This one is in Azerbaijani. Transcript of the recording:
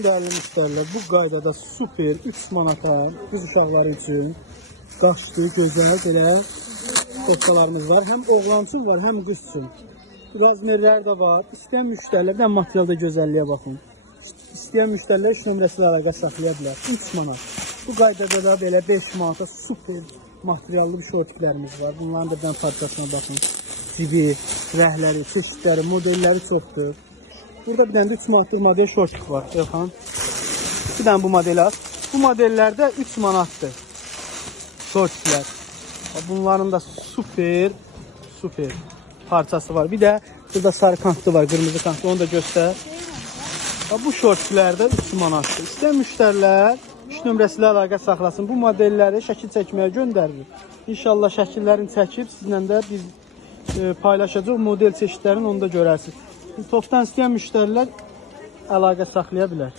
Baxın dəyərli müştərilər, bu qaydada super 3 manata qız uşaqları üçün qaşlı, gözəl belə koftalarımız var. Həm oğlan üçün var, həm qız üçün. Razmerlər də var. İstəyən müştərilər, bir də materialda gözəlliyə baxın. İstəyən müştərilər 3 nömrəsi ilə əlaqə saxlaya bilər. 3 manat. Bu qaydada da belə 5 manata super materiallı bir şortiklərimiz var. Bunların da bir parçasına baxın. Cibi, rəhləri, çeşidləri, modelləri çoxdur. Burada bir dənə də 3 manatlıq model şortik var. Elxan. Bir dənə bu modeli at. Bu modellərdə 3 manatdır. Şortiklər. Bunların da super parçası var. Bir də burada sarı kantlı var, qırmızı kantlı. Onu da göstər. Bu şortiklərdə 3 manatdır. İstəyən müştərilər 3 nömrəsi ilə əlaqə saxlasın. Bu modelləri şəkil çəkməyə göndərilir. İnşallah şəkillərini çəkib sizlə də biz paylaşacaq model çeşidlərini onu da görərsiniz. Topdan istəyən müştərilər əlaqə saxlaya bilər.